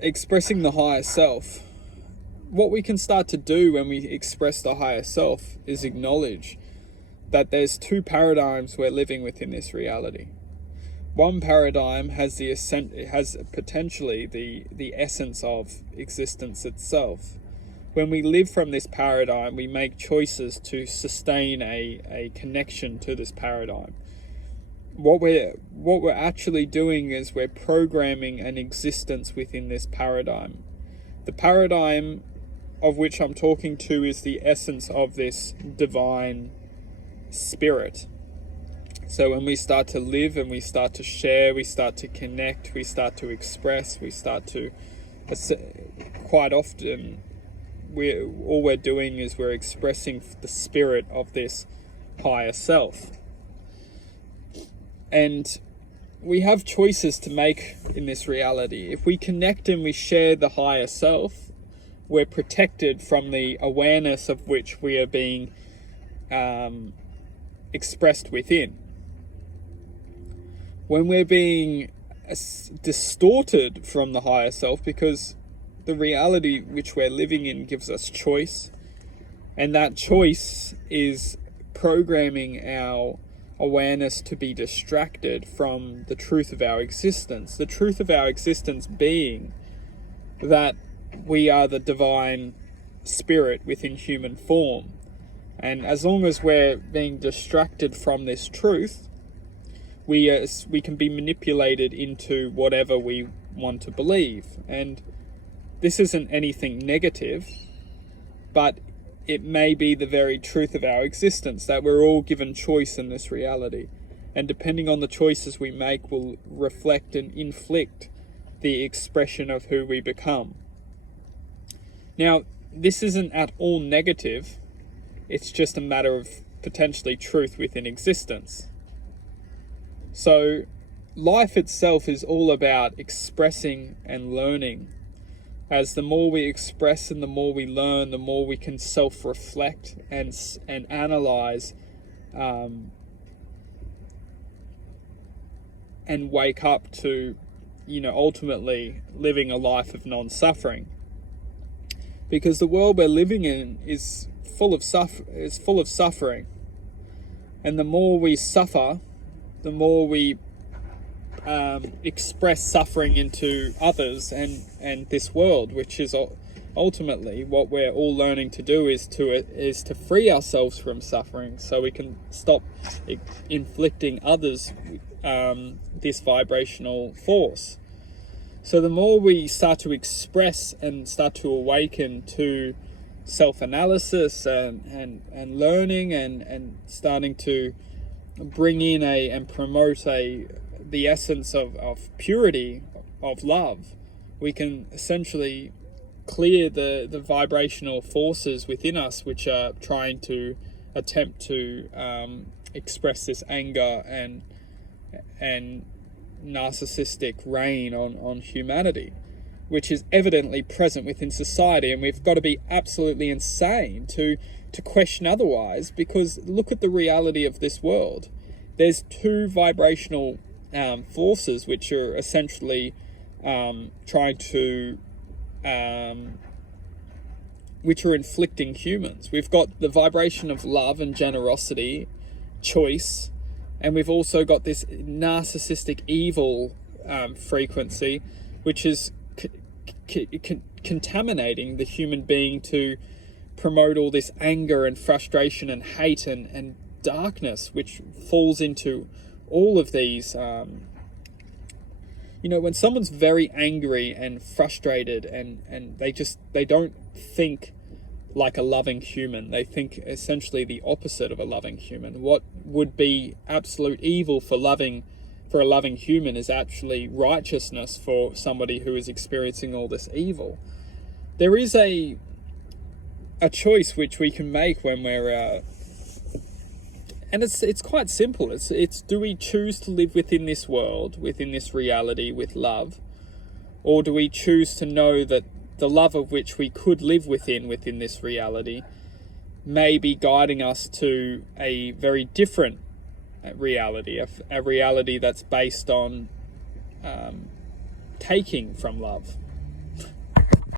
expressing the higher self, what we can start to do when we express the higher self is acknowledge that there's two paradigms we're living within this reality. One paradigm has potentially the essence of existence itself. When we live from this paradigm, we make choices to sustain a connection to this paradigm. What we're actually doing is we're programming an existence within this paradigm. The paradigm of which I'm talking to is the essence of this divine spirit. So when we start to live and we start to share, we start to connect, we start to express, we start to, quite often, all we're doing is we're expressing the spirit of this higher self. And we have choices to make in this reality. If we connect and we share the higher self, we're protected from the awareness of which we are being expressed within. When we're being distorted from the higher self, because the reality which we're living in gives us choice, and that choice is programming our awareness to be distracted from the truth of our existence. The truth of our existence being that we are the divine spirit within human form. And as long as we're being distracted from this truth, we can be manipulated into whatever we want to believe. And this isn't anything negative, but it may be the very truth of our existence, that we're all given choice in this reality. And depending on the choices we make will reflect and inflict the expression of who we become. Now, this isn't at all negative. It's just a matter of potentially truth within existence. So life itself is all about expressing and learning. As the more we express and the more we learn, the more we can self-reflect and analyze and wake up to, ultimately living a life of non-suffering. Because the world we're living in is full of suffering. And the more we suffer, the more we express suffering into others and this world, which is ultimately what we're all learning to do, is to free ourselves from suffering, so we can stop inflicting others this vibrational force. So the more we start to express and start to awaken to self-analysis and learning and starting to bring in and promote the essence of purity, of love, we can essentially clear the vibrational forces within us which are trying to attempt to express this anger and narcissistic reign on humanity, which is evidently present within society. And we've got to be absolutely insane to question otherwise, because look at the reality of this world. There's two vibrational forces which are essentially trying to which are inflicting humans. We've got the vibration of love and generosity, choice, and we've also got this narcissistic evil frequency, which is contaminating the human being to promote all this anger and frustration and hate and darkness, which falls into all of these. When someone's very angry and frustrated and they don't think like a loving human, they think essentially the opposite of a loving human. What would be absolute evil for a loving human is actually righteousness for somebody who is experiencing all this evil. There is a choice which we can make when we're and it's quite simple. It's do we choose to live within this world, within this reality with love, or do we choose to know that the love of which we could live within this reality may be guiding us to a very different reality, a reality that's based on taking from love.